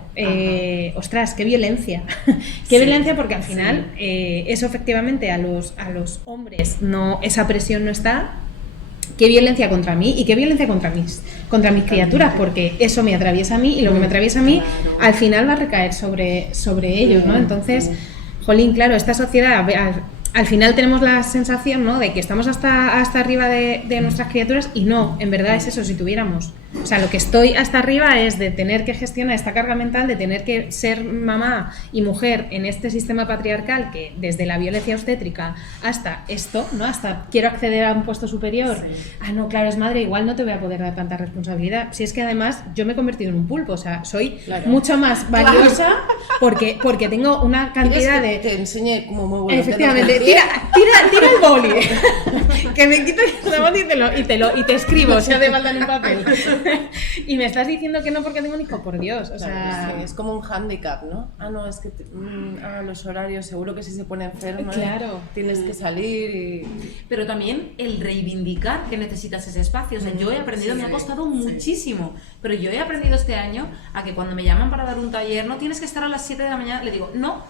ostras, qué violencia. Qué violencia porque al final eso efectivamente a los hombres no, esa presión no está. Qué violencia contra mí y qué violencia contra mis criaturas, porque eso me atraviesa a mí y lo que me atraviesa a mí al final va a recaer sobre ellos, ¿no? Entonces, jolín, claro, esta sociedad al final tenemos la sensación, ¿no?, de que estamos hasta arriba de nuestras criaturas y no, en verdad es eso, si tuviéramos. O sea, lo que estoy hasta arriba es de tener que gestionar esta carga mental, de tener que ser mamá y mujer en este sistema patriarcal que desde la violencia obstétrica hasta esto, ¿no?, hasta quiero acceder a un puesto superior. Ah, no, claro, es madre, igual no te voy a poder dar tanta responsabilidad. Si es que además yo me he convertido en un pulpo, o sea, soy mucho más valiosa porque tengo una cantidad de... Te enseñe cómo muevo los efectivamente, tira el boli, que me quito el boli y te escribo, si hace falta en un papel. Y me estás diciendo que no porque tengo un hijo, por Dios, o sea... Es como un hándicap, ¿no? Ah, no, es que los horarios, seguro que si se pone enfermo, claro, tienes que salir y... Pero también el reivindicar que necesitas ese espacio. O sea, yo he aprendido, me ha costado muchísimo, pero yo he aprendido este año a que cuando me llaman para dar un taller, no tienes que estar a las 7 de la mañana, le digo, no,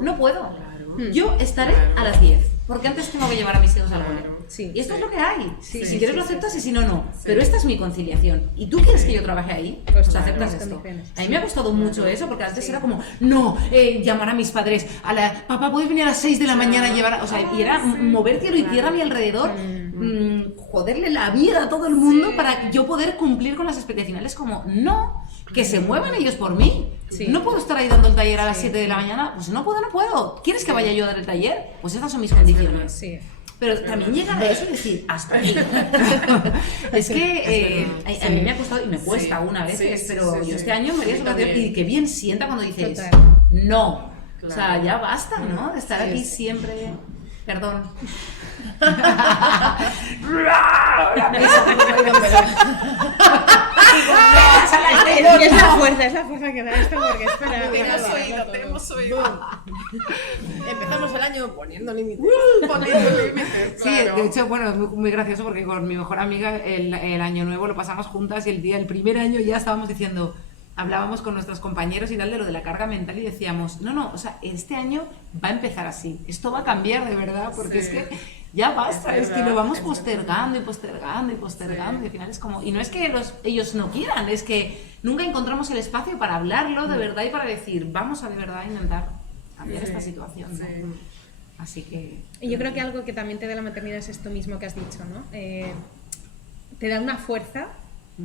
no puedo. Yo estaré a las 10, porque antes tengo que llevar a mis hijos al cole. Y esto es lo que hay. Si quieres lo aceptas y si no, no. Pero esta es mi conciliación. ¿Y tú quieres que yo trabaje ahí? Pues aceptas esto. A mí me ha costado mucho eso, porque antes era como, no, llamar a mis padres, papá, ¿puedes venir a las 6 de la mañana a llevar? O sea, y era mover cielo y tierra a mi alrededor, joderle la vida a todo el mundo para yo poder cumplir con las expectativas. Como, no, que se muevan ellos por mí. No puedo estar ahí dando el taller a las 7 de la mañana, pues no puedo. ¿Quieres que vaya yo a dar el taller? Pues estas son mis condiciones. Pero también llegar a eso y decir, hasta aquí. Es que a mí me ha costado y me cuesta una vez, pero yo este año me haría situación y que bien sienta cuando dices, no. O sea, ya basta, ¿no? De estar aquí siempre. Perdón. Es la fuerza que da esto porque espera. Te hemos oído. Empezamos el año poniendo límites. Sí, de hecho, bueno, es muy gracioso porque con mi mejor amiga el año nuevo lo pasamos juntas y el primer año ya estábamos diciendo, hablábamos con nuestros compañeros y tal de lo de la carga mental y decíamos, no, o sea, este año va a empezar así, esto va a cambiar de verdad, porque es que ya basta, es que lo vamos postergando y al final es como, y no es que ellos no quieran, es que nunca encontramos el espacio para hablarlo de verdad y para decir, vamos a de verdad intentar cambiar esta situación, ¿no? Así que... Y yo creo que algo que también te da la maternidad es esto mismo que has dicho, ¿no? Te da una fuerza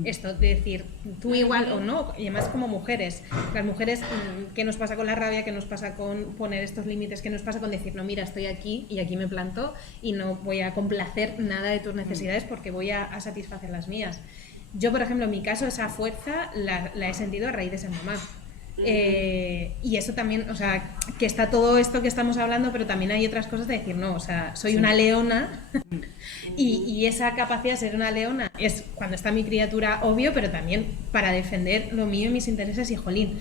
esto de decir, tú igual o no, y además como mujeres, las mujeres, ¿qué nos pasa con la rabia? ¿Qué nos pasa con poner estos límites? ¿Qué nos pasa con decir, no, mira, estoy aquí y aquí me planto y no voy a complacer nada de tus necesidades porque voy a satisfacer las mías? Yo, por ejemplo, en mi caso, esa fuerza la he sentido a raíz de ser mamá. Y eso también, o sea, que está todo esto que estamos hablando, pero también hay otras cosas de decir, no, o sea, soy una leona y esa capacidad de ser una leona es cuando está mi criatura, obvio, pero también para defender lo mío y mis intereses y jolín,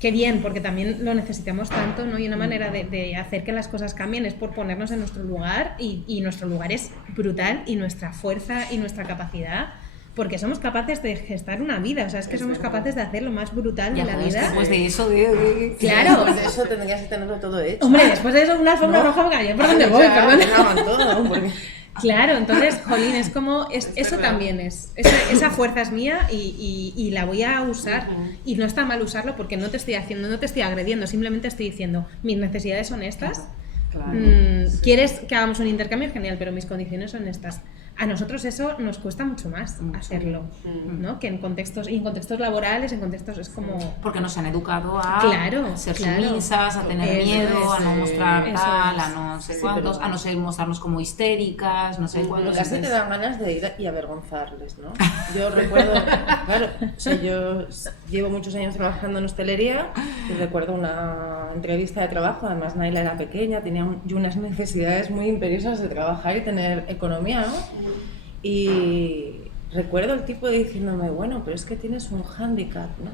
qué bien, porque también lo necesitamos tanto, ¿no? Y una manera de hacer que las cosas cambien es por ponernos en nuestro lugar y nuestro lugar es brutal y nuestra fuerza y nuestra capacidad. Porque somos capaces de gestar una vida, o sea, es que somos capaces de hacer lo más brutal de la vida. Después de eso, claro. Después de eso tendrías que tenerlo todo hecho. Hombre, después de eso, una alfombra roja, ¿por dónde voy? Perdón. Todo, porque... Claro, entonces, jolín, es como, eso también es, esa fuerza es mía y la voy a usar, y no está mal usarlo porque no te estoy agrediendo, simplemente estoy diciendo, mis necesidades son estas, ¿quieres que hagamos un intercambio? Genial, pero mis condiciones son estas. A nosotros eso nos cuesta mucho más hacerlo, ¿no? Que en contextos laborales, en contextos es como... Porque nos han educado a ser sumisas, a tener miedo, a no mostrar tal, a no sé cuántos, a no sé, mostrarnos como histéricas, no sé cuántos. Casi te dan ganas de ir y avergonzarles, ¿no? Yo recuerdo, claro, o sea, yo llevo muchos años trabajando en hostelería y recuerdo una entrevista de trabajo, además Naila era pequeña, tenía unas necesidades muy imperiosas de trabajar y tener economía, ¿no? Y recuerdo el tipo diciéndome, bueno, pero es que tienes un hándicap, ¿no?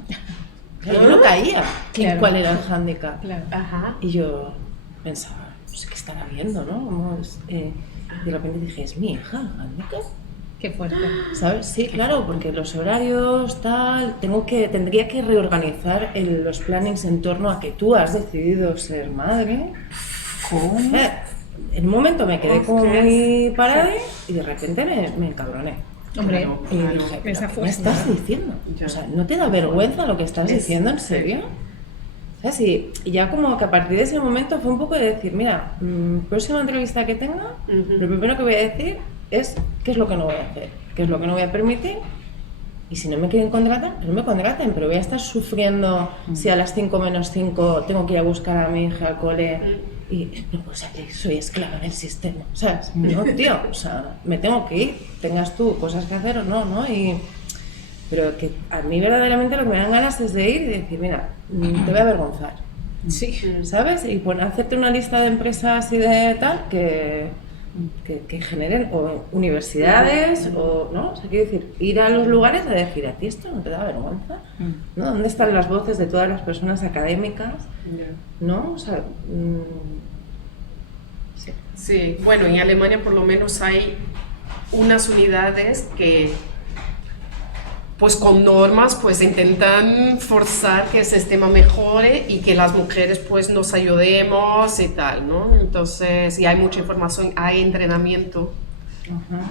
Claro, yo no caía en cuál era el hándicap. Claro. Ajá. Y yo pensaba, no sé qué estará viendo, ¿no? De repente dije, ¿es mi hija el hándicap? Qué fuerte. ¿Sabes? Sí, claro, porque los horarios, tal, tendría que reorganizar los plannings en torno a que tú has decidido ser madre. ¿Cómo? En un momento me quedé como muy parada y de repente me encabroné. Hombre, Y dije, esa ¿qué me estás diciendo? O sea, ¿no te da vergüenza lo que estás diciendo, en serio? ¿Sabes? Y ya como que a partir de ese momento fue un poco de decir, mira, próxima entrevista que tenga, lo primero que voy a decir es qué es lo que no voy a hacer, qué es lo que no voy a permitir. Y si no me quieren contratar, no me contraten, pero voy a estar sufriendo si a las 5 menos 5 tengo que ir a buscar a mi hija al cole y no puedo ser que soy esclava del sistema, ¿sabes? No, tío, o sea, me tengo que ir, tengas tú cosas que hacer o no, ¿no? Pero que a mí verdaderamente lo que me dan ganas es de ir y decir, mira, te voy a avergonzar, sí. ¿sabes? Y hacerte una lista de empresas y de tal que generen o universidades o no, o sea, quiero decir, ir a los lugares a decir, a ti esto no te da vergüenza, ¿no? ¿Dónde están las voces de todas las personas académicas? ¿No? O sea, sí. Sí, bueno, en Alemania por lo menos hay unas unidades que pues con normas pues intentan forzar que el sistema mejore y que las mujeres pues nos ayudemos y tal, ¿no? Entonces, y hay mucha información, hay entrenamiento.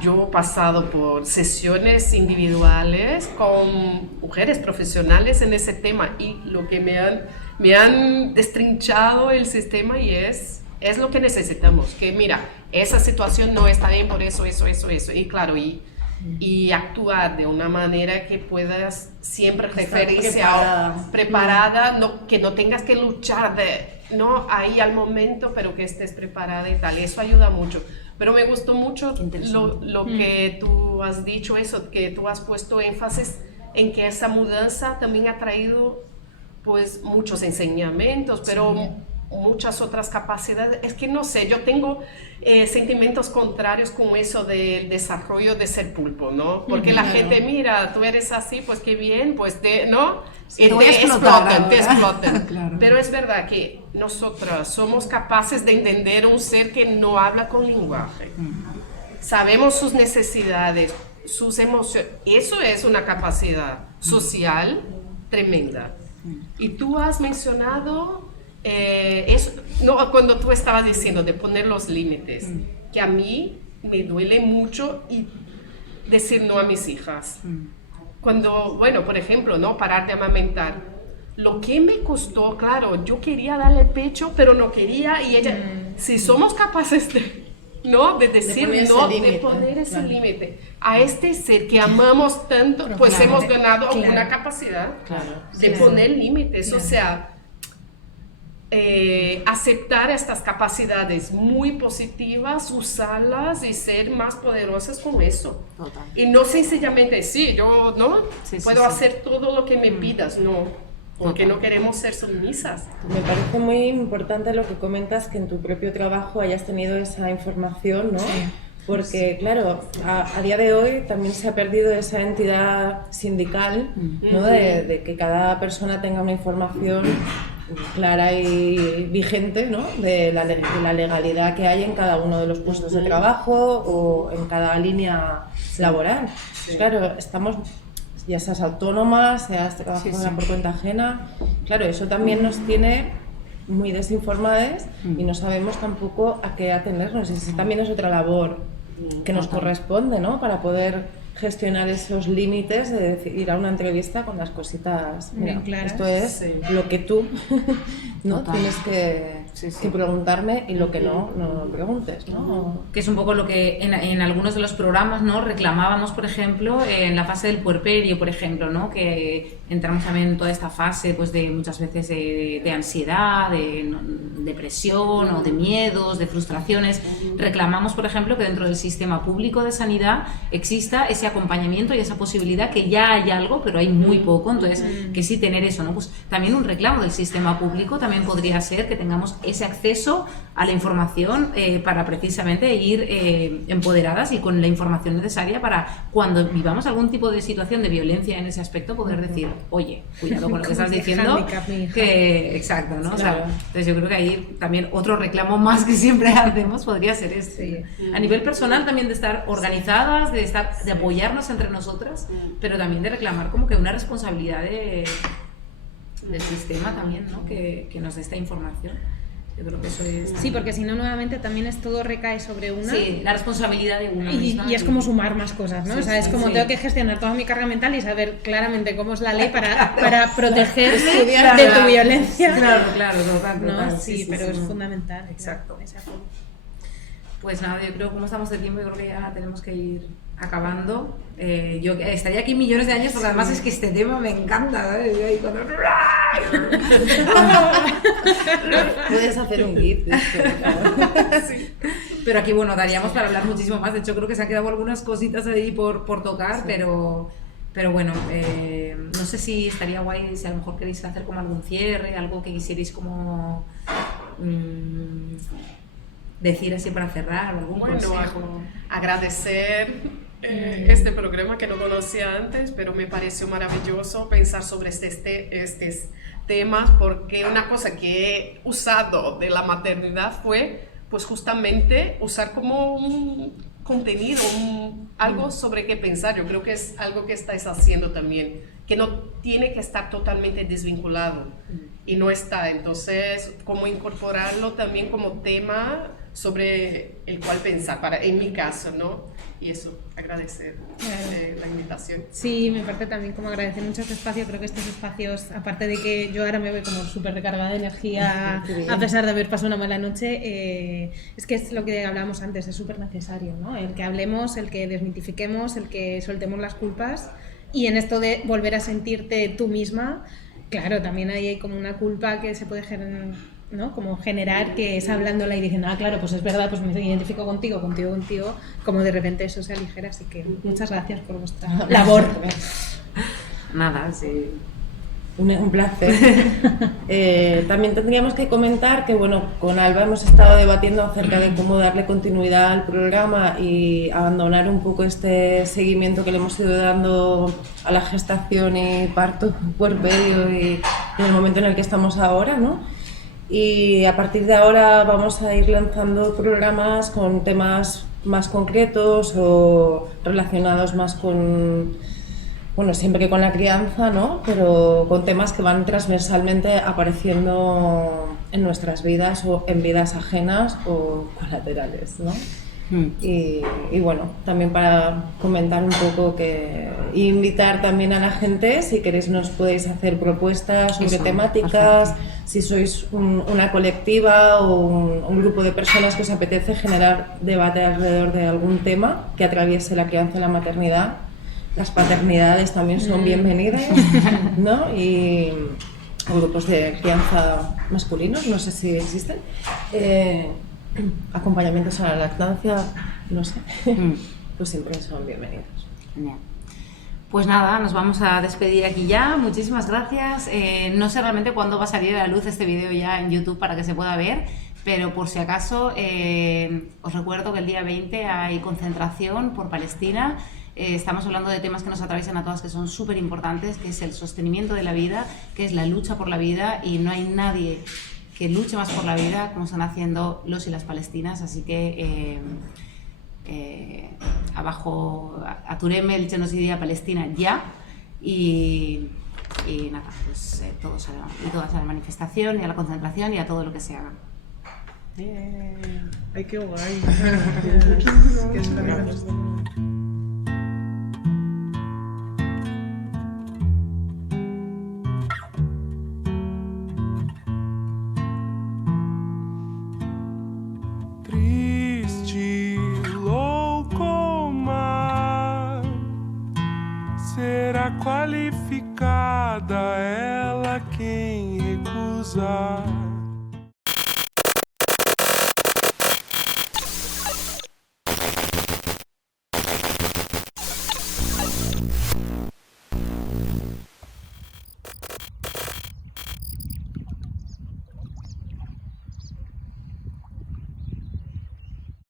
Yo he pasado por sesiones individuales con mujeres profesionales en ese tema y lo que me han destrinchado el sistema y es lo que necesitamos, que mira, esa situación no está bien por eso, y claro, y actuar de una manera que puedas siempre referirse preparada, no, que no tengas que luchar no ahí al momento, pero que estés preparada y tal, eso ayuda mucho. Pero me gustó mucho lo que tú has dicho, eso, que tú has puesto énfasis en que esa mudanza también ha traído pues muchos enseñamientos, pero muchas otras capacidades. Es que no sé, yo tengo sentimientos contrarios con eso del desarrollo de ser pulpo, ¿no? Porque la gente, mira, tú eres así, pues qué bien, pues ¿no? Sí, y te explotan. Claro. Pero es verdad que nosotras somos capaces de entender un ser que no habla con lenguaje. Sabemos sus necesidades, sus emociones. Eso es una capacidad social tremenda. Y tú has mencionado eso, no, cuando tú estabas diciendo de poner los límites, que a mí me duele mucho y decir no a mis hijas. Cuando, bueno, por ejemplo, ¿no? Parar de amamentar. Lo que me costó, claro, yo quería darle el pecho, pero no quería, y ella, si somos capaces ¿no? de decir no, de poner ese límite a este ser que amamos tanto, pero pues hemos ganado una capacidad de poner límites, o sea, aceptar estas capacidades muy positivas, usarlas y ser más poderosas con eso. Total. Y no sencillamente, sí, yo no puedo hacer todo lo que me pidas, no, porque no queremos ser sumisas. Me parece muy importante lo que comentas, que en tu propio trabajo hayas tenido esa información, ¿no? Sí. Porque, claro, a día de hoy también se ha perdido esa entidad sindical, ¿no? De que cada persona tenga una información clara y vigente, ¿no? de la legalidad que hay en cada uno de los puestos de trabajo o en cada línea laboral. Pues claro, estamos, ya seas autónoma, seas trabajadora por cuenta ajena, claro, eso también nos tiene muy desinformadas y no sabemos tampoco a qué atenernos. Y esa también es otra labor que nos corresponde, ¿no? Para poder gestionar esos límites de ir a una entrevista con las cositas, mira, esto es lo que tú ¿no? Total. Tienes que preguntarme y lo que no preguntes, ¿no? Que es un poco lo que en algunos de los programas, ¿no? Reclamábamos, por ejemplo, en la fase del puerperio, por ejemplo, ¿no? Que entramos también en toda esta fase pues de muchas veces de ansiedad, de depresión o de miedos, de frustraciones. Reclamamos, por ejemplo, que dentro del sistema público de sanidad exista ese acompañamiento y esa posibilidad, que ya hay algo, pero hay muy poco. Entonces, que sí tener eso, ¿no? Pues también un reclamo del sistema público también podría ser que tengamos ese acceso a la información para precisamente ir empoderadas y con la información necesaria para cuando vivamos algún tipo de situación de violencia en ese aspecto poder decir, oye, cuidado con lo que estás diciendo, que exacto, ¿no? Claro. O sea, entonces yo creo que ahí también otro reclamo más que siempre hacemos podría ser este. A nivel personal también de estar organizadas, de apoyarnos entre nosotras, pero también de reclamar como que una responsabilidad del sistema también, ¿no? Que nos dé esta información. Yo creo que eso es... Sí, porque si no, nuevamente también todo recae sobre una. Sí, la responsabilidad de una misma. Y es como sumar más cosas, ¿no? Sí, o sea, es sí, como sí. tengo que gestionar toda mi carga mental y saber claramente cómo es la ley para protegerte Estudiar, de tu claro. violencia. Claro, total. ¿No? Sí, pero es fundamental. Exacto. Claro, ese apoyo. Pues nada, yo creo que como estamos de tiempo, yo creo que ya tenemos que ir acabando. Yo estaría aquí millones de años porque además es que este tema me encanta, ¿sabes? Yo ahí cuando... Puedes hacer un GIF de esto, por favor. Pero aquí, bueno, daríamos para hablar muchísimo más. De hecho, creo que se han quedado algunas cositas ahí por tocar, pero bueno, no sé si estaría guay si a lo mejor queréis hacer como algún cierre, algo que quisierais como decir así para cerrar, algún consejo. Agradecer este programa que no conocía antes, pero me pareció maravilloso pensar sobre estos temas, porque una cosa que he usado de la maternidad fue pues justamente usar como un contenido, algo sobre qué pensar. Yo creo que es algo que estáis haciendo también, que no tiene que estar totalmente desvinculado y no está. Entonces, cómo incorporarlo también como tema sobre el cual pensar, en mi caso, ¿no? Y eso, agradecer la invitación. Sí, me parte también como agradecer mucho este espacio. Creo que estos espacios, aparte de que yo ahora me voy como súper recargada de energía a pesar de haber pasado una mala noche, es que es lo que hablábamos antes, es súper necesario, ¿no? El que hablemos, el que desmitifiquemos, el que soltemos las culpas, y en esto de volver a sentirte tú misma, claro, también ahí hay como una culpa que se puede ¿no? Como generar, que es hablándola y diciendo, claro, pues es verdad, pues me identifico contigo, como de repente eso se aligera. Así que muchas gracias por vuestra labor. Nada, sí. Un placer. También tendríamos que comentar que, bueno, con Alba hemos estado debatiendo acerca de cómo darle continuidad al programa y abandonar un poco este seguimiento que le hemos ido dando a la gestación y parto, puerperio y en el momento en el que estamos ahora, ¿no? Y a partir de ahora vamos a ir lanzando programas con temas más concretos o relacionados más con, bueno, siempre que con la crianza, ¿no? Pero con temas que van transversalmente apareciendo en nuestras vidas o en vidas ajenas o colaterales, ¿no? Y bueno, también para comentar un poco y invitar también a la gente, si queréis nos podéis hacer propuestas sobre temáticas, si sois una colectiva o un grupo de personas que os apetece generar debate alrededor de algún tema que atraviese la crianza y la maternidad. Las paternidades también son bienvenidas, ¿no? Y grupos de crianza masculinos, no sé si existen. Acompañamientos a la lactancia, no sé, pues siempre son bienvenidos. Genial. Pues nada, nos vamos a despedir aquí ya. Muchísimas gracias. No sé realmente cuándo va a salir a la luz este vídeo ya en YouTube para que se pueda ver, pero por si acaso os recuerdo que el día 20 hay concentración por Palestina. Estamos hablando de temas que nos atraviesan a todas, que son súper importantes, que es el sostenimiento de la vida, que es la lucha por la vida, y no hay nadie que luche más por la vida como están haciendo los y las palestinas. Así que abajo Aturem el genocidio a Palestina ya, y nada, pues todos y todas a la manifestación y a la concentración y a todo lo que se haga. Ay, qué guay. será qualificada ela quem recusar.